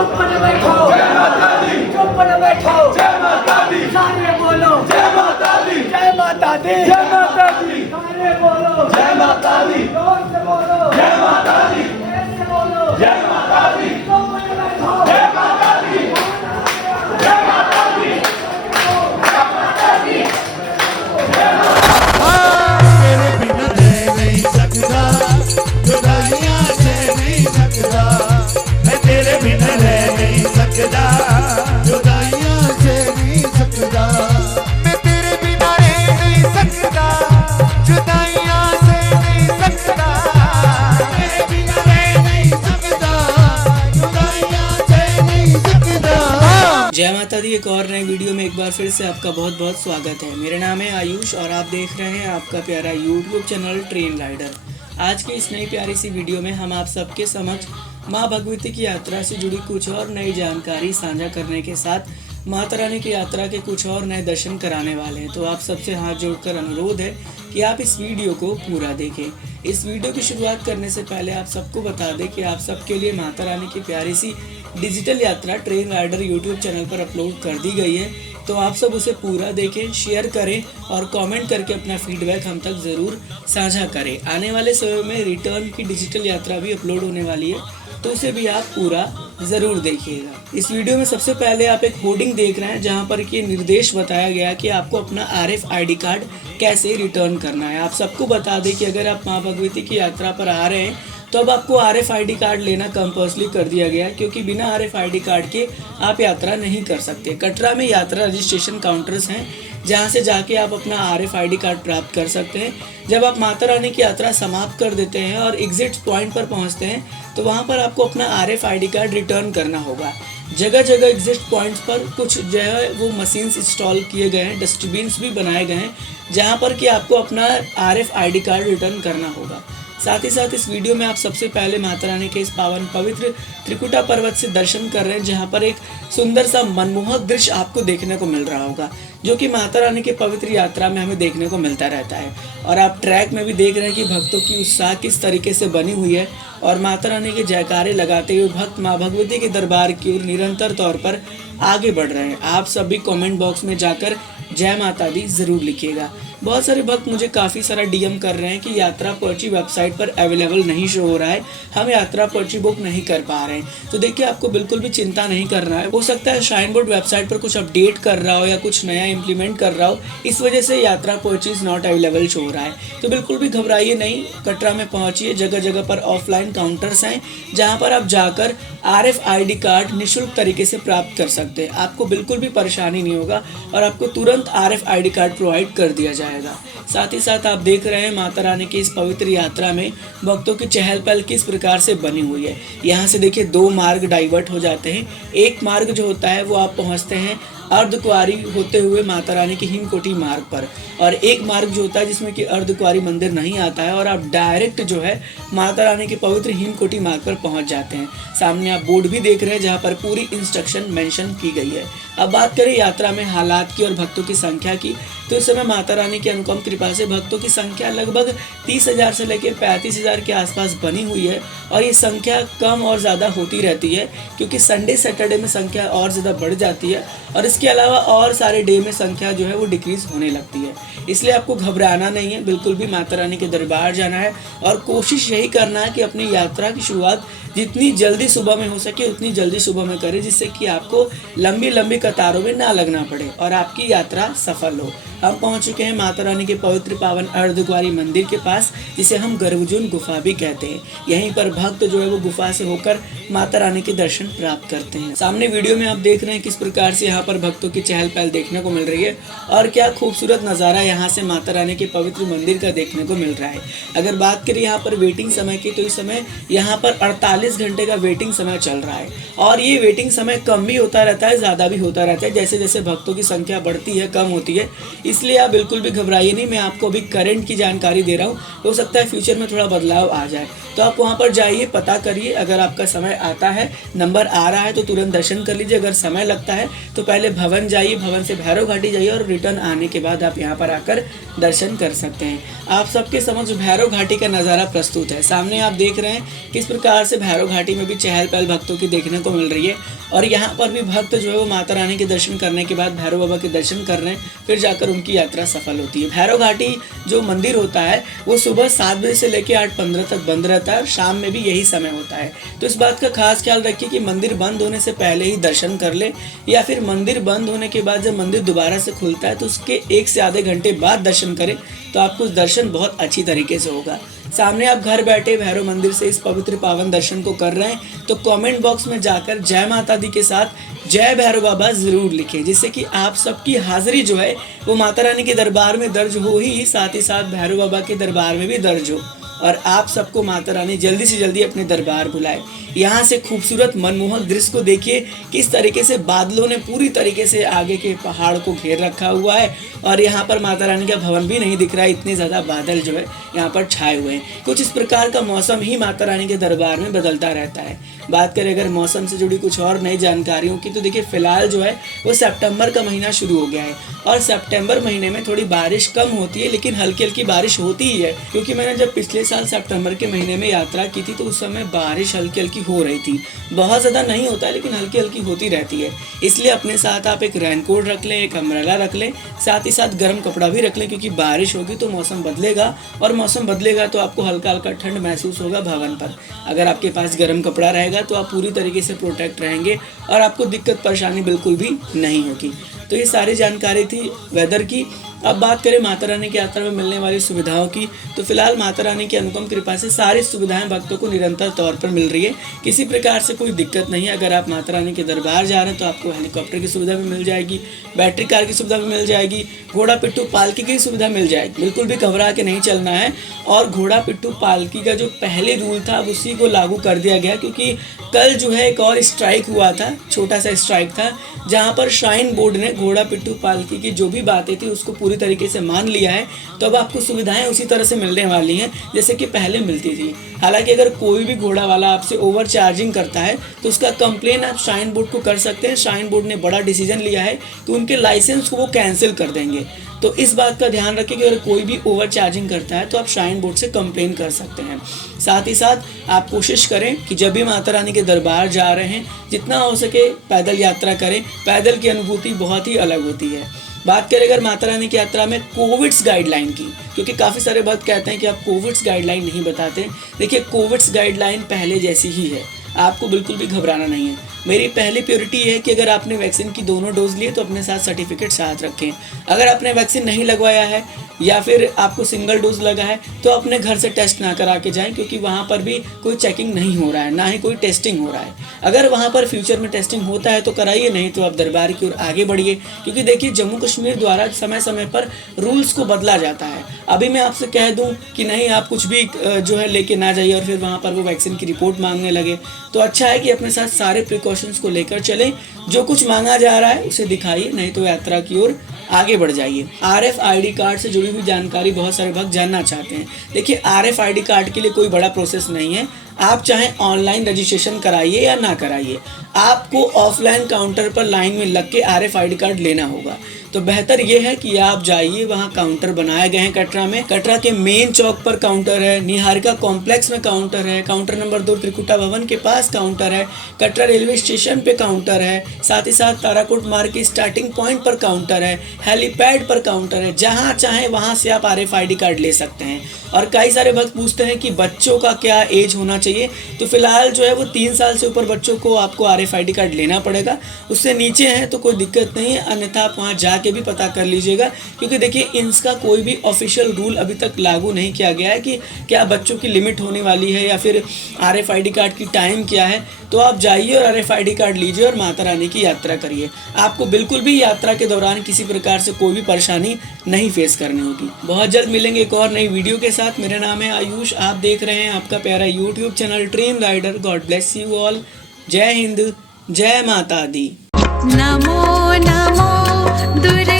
चुप न बैठो, जय माता दी, चुप न बैठो, जय माता दी, सारे बोलो जय माता दी, जय माता दी, जय माता दी, सारे बोलो जय माता दी, जोर से बोलो जय माता दी, ऐसे बोलो जय माता दी, चुप न बैठो, जय माता दी, जय माता दी, तेरे बिना रह नहीं सकता, जुदाइयां सह नहीं सकता, मैं तेरे बिना रह नहीं सकता, जुदाइयां सह नहीं सकता, मैं तेरे बिना रह नहीं सकता, जुदाइयां सह नहीं सकता, तेरे बिना रह नहीं सकता, जुदाइयां सह नहीं सकता। जय माता दी। एक और नए वीडियो में एक बार फिर से आपका बहुत बहुत स्वागत है। मेरा नाम है आयुष और आप देख रहे हैं आपका प्यारा यूट्यूब चैनल ट्रेन राइडर। आज की इस नई प्यारी सी वीडियो में हम आप सबके समक्ष माँ भगवती की यात्रा से जुड़ी कुछ और नई जानकारी साझा करने के साथ माता रानी की यात्रा के कुछ और नए दर्शन कराने वाले हैं। तो आप सबसे हाथ जोड़कर अनुरोध है कि आप इस वीडियो को पूरा देखें। इस वीडियो की शुरुआत करने से पहले आप सबको बता दें कि आप सबके लिए माता रानी की प्यारी सी डिजिटल यात्रा ट्रेन राइडर यूट्यूब चैनल पर अपलोड कर दी गई है। तो आप सब उसे पूरा देखें, शेयर करें और कमेंट करके अपना फीडबैक हम तक ज़रूर साझा करें। आने वाले समय में रिटर्न की डिजिटल यात्रा भी अपलोड होने वाली है, तो उसे भी आप पूरा ज़रूर देखिएगा। इस वीडियो में सबसे पहले आप एक होर्डिंग देख रहे हैं जहां पर कि निर्देश बताया गया कि आपको अपना RFID कार्ड कैसे रिटर्न करना है। आप सबको बता दें कि अगर आप माँ भगवती की यात्रा पर आ रहे हैं तो अब आपको RFID कार्ड लेना कंपल्सरी कर दिया गया है, क्योंकि बिना RFID कार्ड के आप यात्रा नहीं कर सकते। कटरा में यात्रा रजिस्ट्रेशन काउंटर्स हैं जहां से जाके आप अपना RFID कार्ड प्राप्त कर सकते हैं। जब आप माता रानी की यात्रा समाप्त कर देते हैं और एग्जिट पॉइंट पर पहुंचते हैं तो वहां पर आपको अपना RFID कार्ड रिटर्न करना होगा। जगह जगह एग्जिट पॉइंट्स पर कुछ जो है वो मशीन्स इंस्टॉल किए गए हैं, डस्टबिन्स भी बनाए गए हैं जहां पर कि आपको अपना RFID कार्ड रिटर्न करना होगा। साथ ही साथ इस वीडियो में आप सबसे पहले माता रानी के इस पावन पवित्र त्रिकुटा पर्वत से दर्शन कर रहे हैं, जहां पर एक सुंदर सा मनमोहक दृश्य आपको देखने को मिल रहा होगा, जो कि माता रानी के पवित्र यात्रा में हमें देखने को मिलता रहता है। और आप ट्रैक में भी देख रहे हैं कि भक्तों की उत्साह किस तरीके से बनी हुई है और माता रानी के जयकारे लगाते हुए भक्त माँ भगवती के दरबार की ओर निरंतर तौर पर आगे बढ़ रहे हैं। आप सभी कमेंट बॉक्स में जाकर जय माता दी जरूर लिखिएगा। बहुत सारे भक्त मुझे काफ़ी सारा DM कर रहे हैं कि यात्रा पर्ची वेबसाइट पर अवेलेबल नहीं शो हो रहा है, हम यात्रा पर्ची बुक नहीं कर पा रहे हैं। तो देखिए, आपको बिल्कुल भी चिंता नहीं करना है। हो सकता है श्राइन बोर्ड वेबसाइट पर कुछ अपडेट कर रहा हो या कुछ नया इम्प्लीमेंट कर रहा हो, इस वजह से यात्रा पर्चीज नॉट अवेलेबल शो हो रहा है। तो बिल्कुल भी घबराइए नहीं, कटरा में पहुंचिए। जगह जगह पर ऑफलाइन काउंटर्स हैं जहां पर आप जाकर RFID कार्ड निःशुल्क तरीके से प्राप्त कर सकते हैं। आपको बिल्कुल भी परेशानी नहीं होगा और आपको तुरंत RFID कार्ड प्रोवाइड कर दिया जाएगा। साथ ही साथ आप देख रहे हैं माता रानी की इस पवित्र यात्रा में भक्तों की चहल पहल किस प्रकार से बनी हुई है। यहाँ से देखिए 2 मार्ग डाइवर्ट हो जाते हैं। एक मार्ग जो होता है वो आप पहुँचते हैं अर्धकुंवारी होते हुए माता रानी की हिमकोटी मार्ग पर, और एक मार्ग जो होता है जिसमें कि अर्धकुंवारी मंदिर नहीं आता है और आप डायरेक्ट जो है माता रानी के पवित्र हिमकोटी मार्ग पर पहुंच जाते हैं। सामने आप बोर्ड भी देख रहे हैं जहां पर पूरी इंस्ट्रक्शन मेंशन की गई है। अब बात करें यात्रा में हालात की और भक्तों की संख्या की, तो इस समय माता रानी की अनुपम कृपा से भक्तों की संख्या लगभग 30,000 से लेकर 35,000 के आसपास बनी हुई है। और ये संख्या कम और ज़्यादा होती रहती है, क्योंकि संडे सैटरडे में संख्या और ज़्यादा बढ़ जाती है और इसके अलावा और सारे डे में संख्या जो है वो डिक्रीज होने लगती है। इसलिए आपको घबराना नहीं है, बिल्कुल भी माता रानी के दरबार जाना है और कोशिश यही करना है कि अपनी यात्रा की शुरुआत जितनी जल्दी सुबह में हो सके उतनी जल्दी सुबह में करें, जिससे कि आपको लंबी लंबी कतारों में ना लगना पड़े और आपकी यात्रा सफल हो। हम पहुंच चुके हैं माता रानी के पवित्र पावन अर्धकुंवारी मंदिर के पास, जिसे हम गर्भजून गुफा भी कहते हैं। यहीं पर भक्त जो है वो गुफा से होकर माता रानी के दर्शन प्राप्त करते हैं। सामने वीडियो में आप देख रहे हैं किस प्रकार से यहाँ पर भक्तों की चहल पहल देखने को मिल रही है और क्या खूबसूरत नज़ारा यहाँ से माता रानी के पवित्र मंदिर का देखने को मिल रहा है। अगर बात करें यहाँ पर वेटिंग समय की, तो इस समय यहाँ पर 48 घंटे का वेटिंग समय चल रहा है और ये वेटिंग समय कम भी होता रहता है, ज़्यादा भी होता रहता है। जैसे जैसे भक्तों की संख्या बढ़ती है, कम होती है, इसलिए आप बिल्कुल भी घबराइए नहीं। मैं आपको अभी करंट की जानकारी दे रहा हूँ, हो सकता है फ्यूचर में थोड़ा बदलाव आ जाए। तो आप वहाँ पर जाइए, पता करिए, अगर आपका समय आता है, नंबर आ रहा है तो तुरंत दर्शन कर लीजिए। अगर समय लगता है तो पहले भवन जाइए, भवन से भैरव घाटी जाइए और रिटर्न आने के बाद आप यहाँ पर आकर दर्शन कर सकते हैं। आप सबके समक्ष भैरव घाटी का नज़ारा प्रस्तुत है। सामने आप देख रहे हैं किस प्रकार से भैरव घाटी में भी चहल पहल भक्तों की देखने को मिल रही है। और यहाँ पर भी भक्त जो है वो माता रानी के दर्शन करने के बाद भैरव बाबा के दर्शन कर रहे हैं, फिर जाकर उनकी यात्रा सफल होती है। भैरव घाटी जो मंदिर होता है वो सुबह 7 बजे से लेकर 8:15 तक बंद रहता है और शाम में भी यही समय होता है। तो इस बात का खास ख्याल रखिए कि मंदिर बंद होने से पहले ही दर्शन कर ले, या फिर मंदिर बंद होने के बाद जब मंदिर दोबारा से खुलता है तो उसके 1 से आधे घंटे बाद दर्शन करें, तो आपको दर्शन बहुत अच्छी तरीके से होगा। सामने आप घर बैठे भैरव मंदिर से इस पवित्र पावन दर्शन को कर रहे हैं, तो कमेंट बॉक्स में जाकर जय माता दी के साथ जय भैरव बाबा जरूर लिखें, जिससे कि आप सबकी हाजिरी जो है वो माता रानी के दरबार में दर्ज हो ही साथ भैरव बाबा के दरबार में भी दर्ज हो, और आप सबको माता रानी जल्दी से जल्दी अपने दरबार बुलाए। यहाँ से खूबसूरत मनमोहक दृश्य को देखिए, किस तरीके से बादलों ने पूरी तरीके से आगे के पहाड़ को घेर रखा हुआ है, और यहाँ पर माता रानी का भवन भी नहीं दिख रहा है, इतने ज़्यादा बादल जो है यहाँ पर छाए हुए हैं। कुछ इस प्रकार का मौसम ही माता रानी के दरबार में बदलता रहता है। बात करें अगर मौसम से जुड़ी कुछ और नई जानकारियों की, तो देखिए फिलहाल जो है वो सितंबर का महीना शुरू हो गया है, और सितंबर महीने में थोड़ी बारिश कम होती है, लेकिन हल्की हल्की बारिश होती ही है। क्योंकि मैंने जब पिछले साल सितंबर के महीने में यात्रा की थी तो उस समय बारिश हल्की हल्की हो रही थी, बहुत ज़्यादा नहीं होता है लेकिन हल्की हल्की होती रहती है। इसलिए अपने साथ आप एक रेनकोट रख लें, एक अम्ब्रेला रख लें, साथ ही साथ गर्म कपड़ा भी रख लें, क्योंकि बारिश होगी तो मौसम बदलेगा, और मौसम बदलेगा तो आपको हल्का हल्का ठंड महसूस होगा भवन पर। अगर आपके पास गर्म कपड़ा रहेगा तो आप पूरी तरीके से प्रोटेक्ट रहेंगे और आपको दिक्कत परेशानी बिल्कुल भी नहीं होगी। तो ये सारी जानकारी थी वेदर की। अब बात करें माता रानी की यात्रा में मिलने वाली सुविधाओं की, तो फिलहाल माता रानी की अनुपम कृपा से सारी सुविधाएं भक्तों को निरंतर तौर पर मिल रही है, किसी प्रकार से कोई दिक्कत नहीं है। अगर आप माता रानी के दरबार जा रहे हैं तो आपको हेलीकॉप्टर की सुविधा भी मिल जाएगी, बैटरी कार की सुविधा भी मिल जाएगी, घोड़ा पिट्ठू पालकी की सुविधा मिल जाएगी। बिल्कुल भी घबरा के नहीं चलना है। और घोड़ा पिट्ठू पालकी का जो पहले रूल था उसी को लागू कर दिया गया, क्योंकि कल जो है एक और स्ट्राइक हुआ था, छोटा सा स्ट्राइक था, जहाँ पर श्राइन बोर्ड ने घोड़ा पिट्ठू पालकी की जो भी बातें थी उसको पूरी तरीके से मान लिया है। तो अब आपको सुविधाएं उसी तरह से मिलने वाली हैं जैसे कि पहले मिलती थी। हालांकि अगर कोई भी घोड़ा वाला आपसे ओवर चार्जिंग करता है तो उसका कंप्लेन आप श्राइन बोर्ड को कर सकते हैं। श्राइन बोर्ड ने बड़ा डिसीजन लिया है कि उनके लाइसेंस को वो कैंसिल कर देंगे। तो इस बात का ध्यान रखें कि अगर कोई भी ओवर चार्जिंग करता है तो आप श्राइन बोर्ड से कंप्लेन कर सकते हैं। साथ ही साथ आप कोशिश करें कि जब भी माता रानी के दरबार जा रहे हैं जितना हो सके पैदल यात्रा करें। पैदल की अनुभूति बहुत ही अलग होती है। बात करें अगर माता रानी की यात्रा में कोविड्स गाइडलाइन की, क्योंकि काफ़ी सारे भक्त कहते हैं कि आप कोविड्स गाइडलाइन नहीं बताते। देखिए कोविड्स गाइडलाइन पहले जैसी ही है, आपको बिल्कुल भी घबराना नहीं है। मेरी पहली प्योरिटी है कि अगर आपने वैक्सीन की दोनों डोज लिए तो अपने साथ सर्टिफिकेट साथ रखें। अगर आपने वैक्सीन नहीं लगवाया है या फिर आपको सिंगल डोज लगा है तो अपने घर से टेस्ट ना करा के जाएं, क्योंकि वहाँ पर भी कोई चेकिंग नहीं हो रहा है, ना ही कोई टेस्टिंग हो रहा है। अगर वहाँ पर फ्यूचर में टेस्टिंग होता है तो कराइए, नहीं तो आप दरबार की ओर आगे बढ़िए। क्योंकि देखिए जम्मू कश्मीर द्वारा समय समय पर रूल्स को बदला जाता है। अभी मैं आपसे कह दूँ कि नहीं आप कुछ भी जो है लेके ना जाइए और फिर वहाँ पर वो वैक्सीन की रिपोर्ट मांगने लगे, तो अच्छा है कि अपने साथ सारे प्रिकॉशंस को लेकर चलें। जो कुछ मांगा जा रहा है उसे दिखाइए, नहीं तो यात्रा की ओर आगे बढ़ जाइए। RFID कार्ड से जुड़ी हुई जानकारी बहुत सारे भक्त जानना चाहते हैं। देखिए RFID कार्ड के लिए कोई बड़ा प्रोसेस नहीं है। आप चाहे ऑनलाइन रजिस्ट्रेशन कराइए या ना कराइए, आपको ऑफलाइन काउंटर पर लाइन में लग के RFID कार्ड लेना होगा। तो बेहतर ये है कि आप जाइए, वहाँ काउंटर बनाए गए हैं कटरा में। कटरा के मेन चौक पर काउंटर है, निहारिका कॉम्प्लेक्स में काउंटर है, काउंटर नंबर 2 त्रिकुटा भवन के पास काउंटर है, कटरा रेलवे स्टेशन पे काउंटर है, साथ ही साथ ताराकोट मार्ग के स्टार्टिंग पॉइंट पर काउंटर है, हेलीपैड पर काउंटर है। जहाँ चाहे वहाँ से आप RFID कार्ड ले सकते हैं। और कई सारे भक्त पूछते हैं कि बच्चों का क्या एज होना चाहिए, तो फिलहाल जो है वो 3 साल से ऊपर बच्चों को आपको RFID कार्ड लेना पड़ेगा। उससे नीचे हैं तो कोई दिक्कत नहीं है, अन्यथा आप वहाँ जाके भी पता कर लीजिएगा। क्योंकि देखिए इसका कोई भी ऑफिशियल रूल अभी तक लागू नहीं किया गया है कि क्या बच्चों की लिमिट होने वाली है या फिर RFID कार्ड की टाइम क्या है। तो आप जाइए और RFID कार्ड लीजिए और माता रानी की यात्रा करिए। आपको बिल्कुल भी यात्रा के दौरान किसी प्रकार से कोई भी परेशानी नहीं फेस करनी होगी। बहुत जल्द मिलेंगे एक और नई वीडियो के साथ। मेरा नाम है आयुष, आप देख रहे हैं आपका प्यारा YouTube channel train rider. God bless you all. जय हिंद, जय माता दी। नमो नमो दुर्गे।